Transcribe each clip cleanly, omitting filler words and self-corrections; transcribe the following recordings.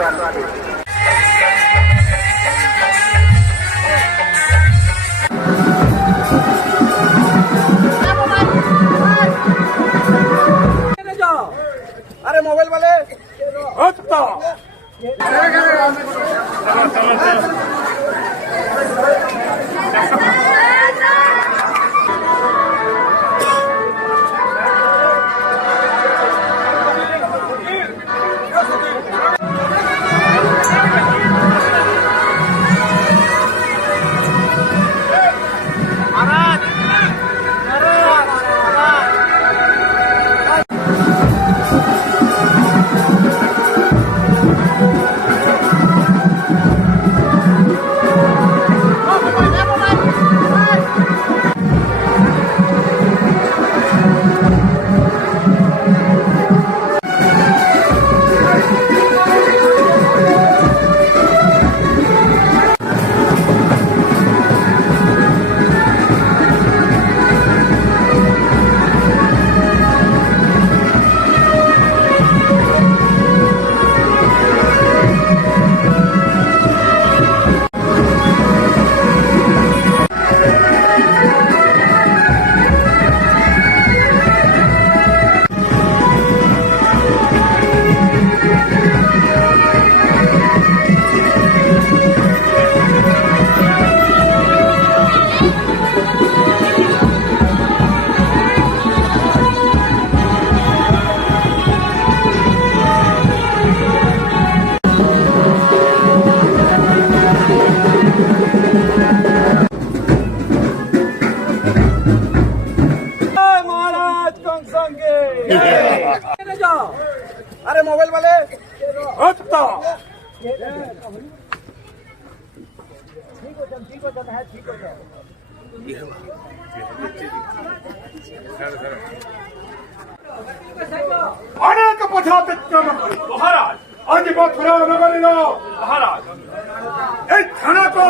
अरे मोबाइल वाले अरे मोबाइल वाले अनेक पथातिक्रम महाराज आज मथुरा नगरी महाराज थाना को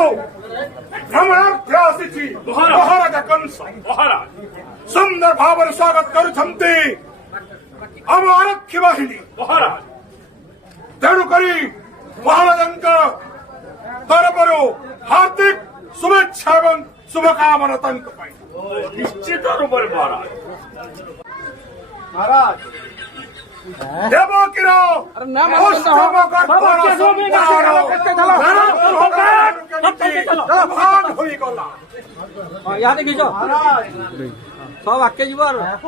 भ्रमणार्थे आसी महाराज कंस महाराज सुंदर भाव स्वागत करुछंती आम आरक्षी बाहिनी महाराज तेणुकरी महाराज तरफर हार्दिक शुभेच्छा एवं शुभकामना निश्चित रूप में महाराज देवकीर सब आके जीव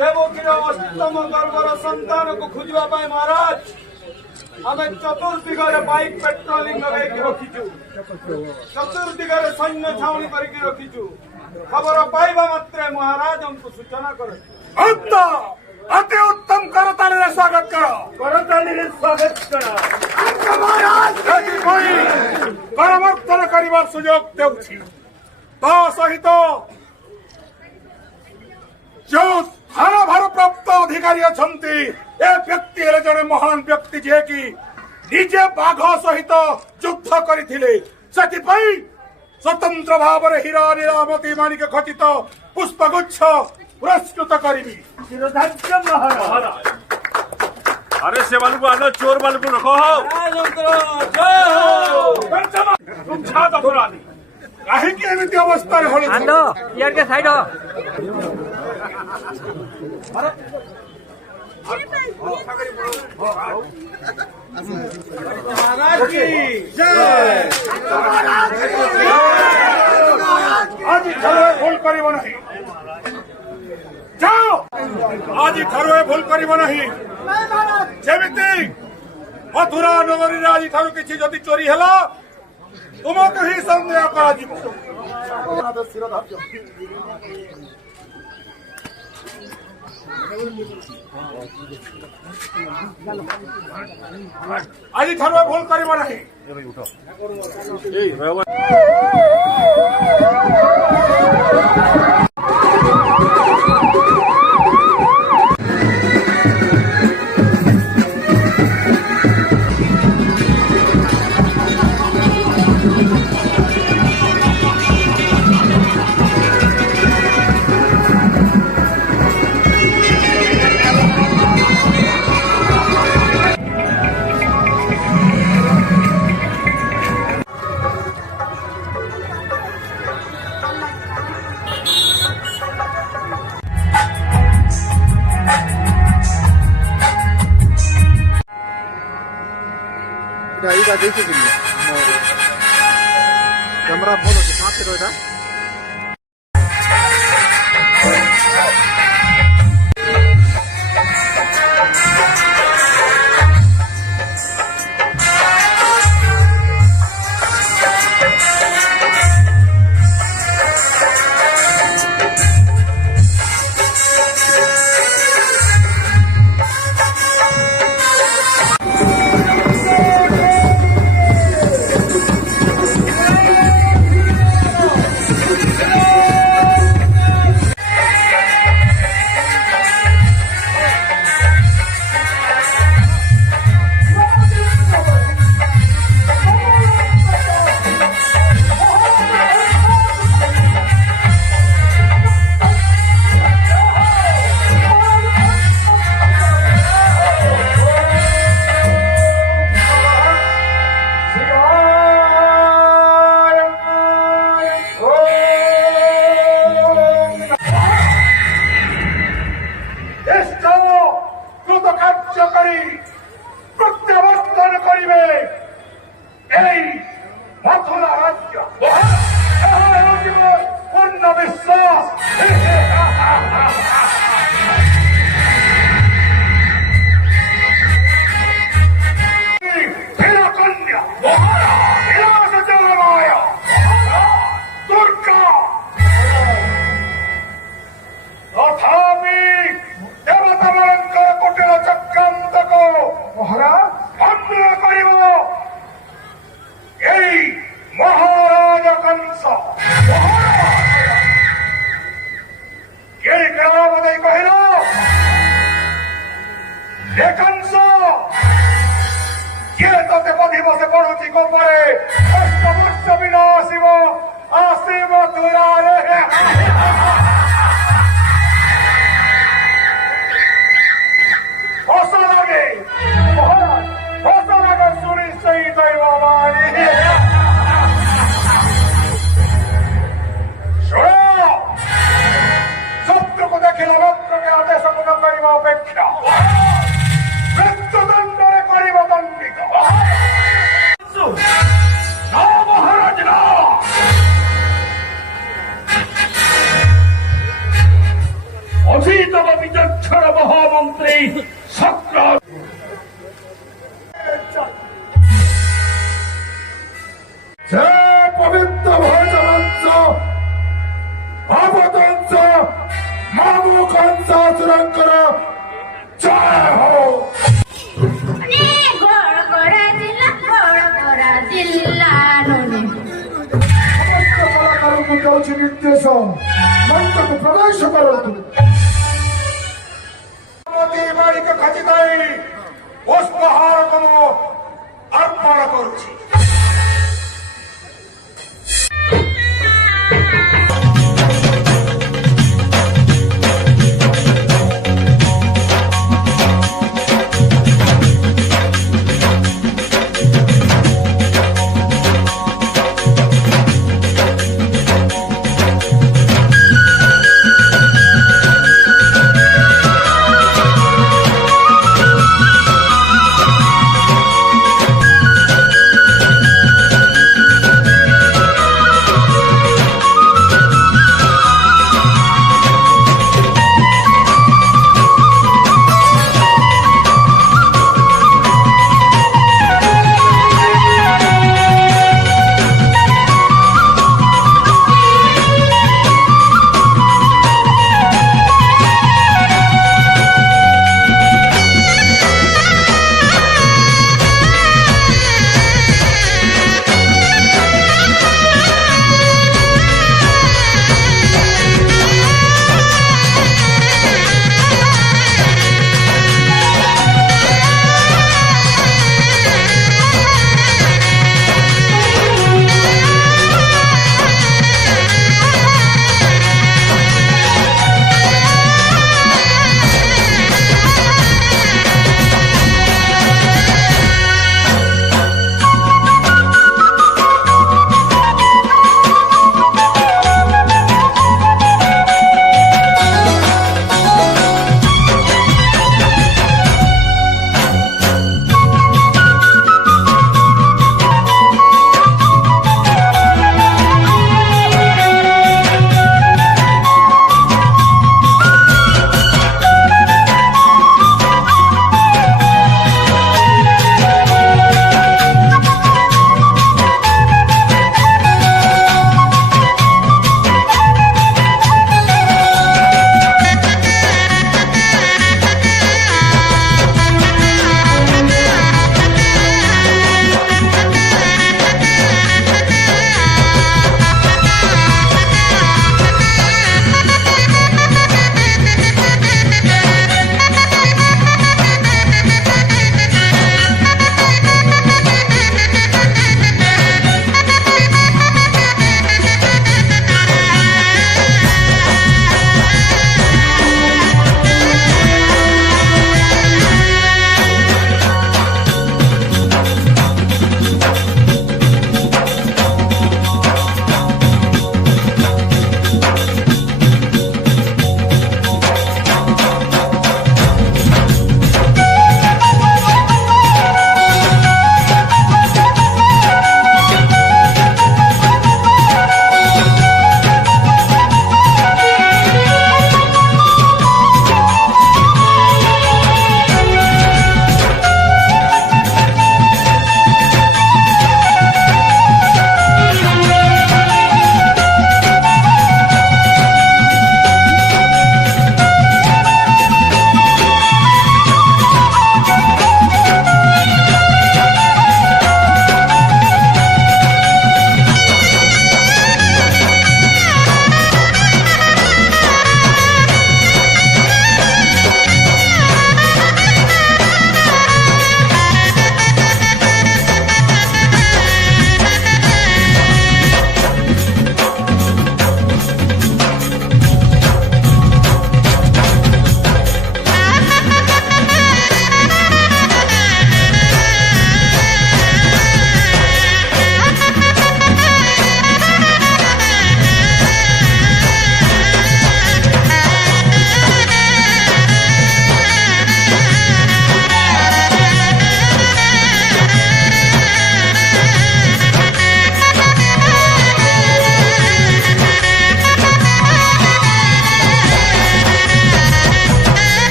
देवकीर अष्टम गर्भर संतान को खोजा महाराज आम चतुर्दिगरे बाइक पेट्रोलिंग लगे रखीचु चतुर्दिगरे सैन्य छाउनी करके रखीचु खबर पाइबा मात्रे महाराज हमको सूचना कर अति उत्तम करताली स्वागत करो स्वागत करो महाराज करमर्दन कर सुजोग देउछि ता सहित जो थाना भार प्राप्त अधिकारी अछंती ए व्यक्ति हेले जड़े महान व्यक्ति जे कि निजे बाघ सहित युद्ध करथिले सेतिपई स्वतंत्र भाव में हीरा नीलामती माणिक खचित पुष्पगुच्छ पुरस्कृत करिबी महाराज। अरे से वालों को आना चोर वालों को रखो काहे की एमिति अवस्था रे होले आनो यार के साइड हो महाराज की जय आज घरे भूल करिब नहीं जाओ आज घरे भूल करिब नहीं जेमिति मथुरा नगरी रे आज ठारू किछि जदि चोरी हला तुमको ही संदेह करा जीवो आज ठारू भूल करिब नहीं का देखे के लिए कैमरा बोलो कि कहाँ पे रोएगा প্রত্যাবর্তন করিবে এই মথুরা রাজ্য পূর্ণ বিশ্বাস কন্যা দুর্গা তথাপি দেবতামানଙ୍କର କୁଟିଳ ଚକ୍ରାନ୍ତକୁ ଭଙ୍ଗ କରିବ ଏଇ ମହାରାଜ କଂସ କିଏ ଗ୍ରାମ ଦେଇ କହିଲ ଏ କଂସ କିଏ ତତେ ବଧିବସେ ପଡୁଛି କୋପରେ ଅଷ୍ଟବର୍ଷ ବିନା ଆସିବ ତୁରାରେ শত্রুকে দেখিল মাত্রকে আদেশ করিবা অপেক্ষা মৃত্যুদণ্ডরে করিব দণ্ডিত মহারাজ না অজিতব বিচক্ষণ মহামন্ত্রী শক্র যে পবিত্র ভোজমঞ্চ অবতঞ্চ মামু কংসাসুরঙ্কর জয় হো সমস্ত কଳାକାରଙ୍କୁ ଦେଉଛି ନିର୍ଦ୍ଦେଶ ମଞ୍ଚକୁ ପ୍ରବେଶ କରନ୍ତୁ ମାଳିକ ଖଚିତାଇ ପୁଷ୍ପହାରକୁ ଅର୍ପଣ କରୁଛି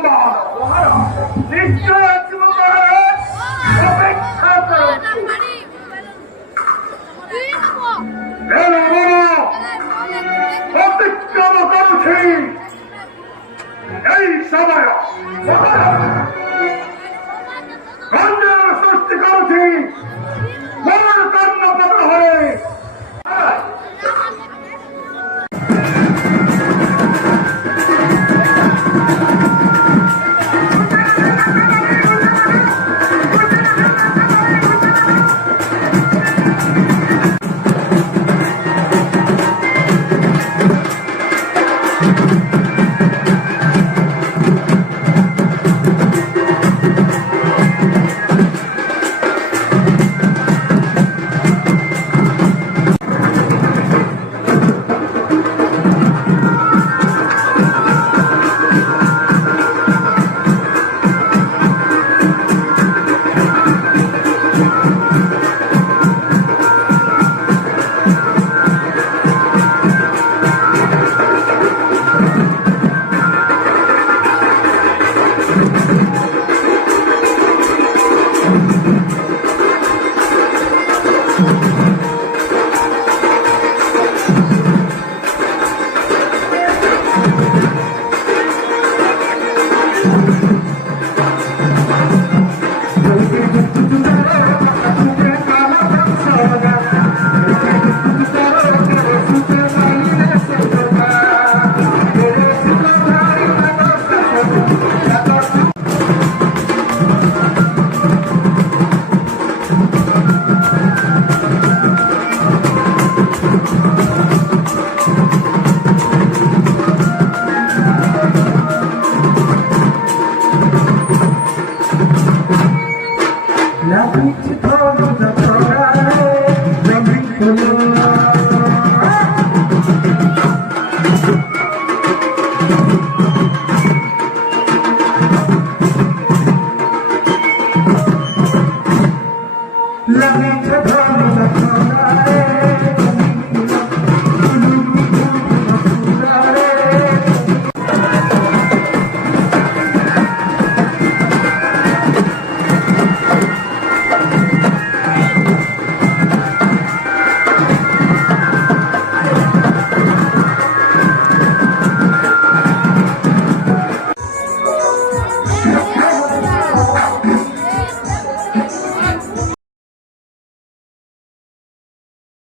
সম্মান নিশ্চয় মহারাজ অপেক্ষা করছি অতিক্রম করছি এই সময় গঞ্জের সৃষ্টি করছি মোর কর্ণপত্র হয়ে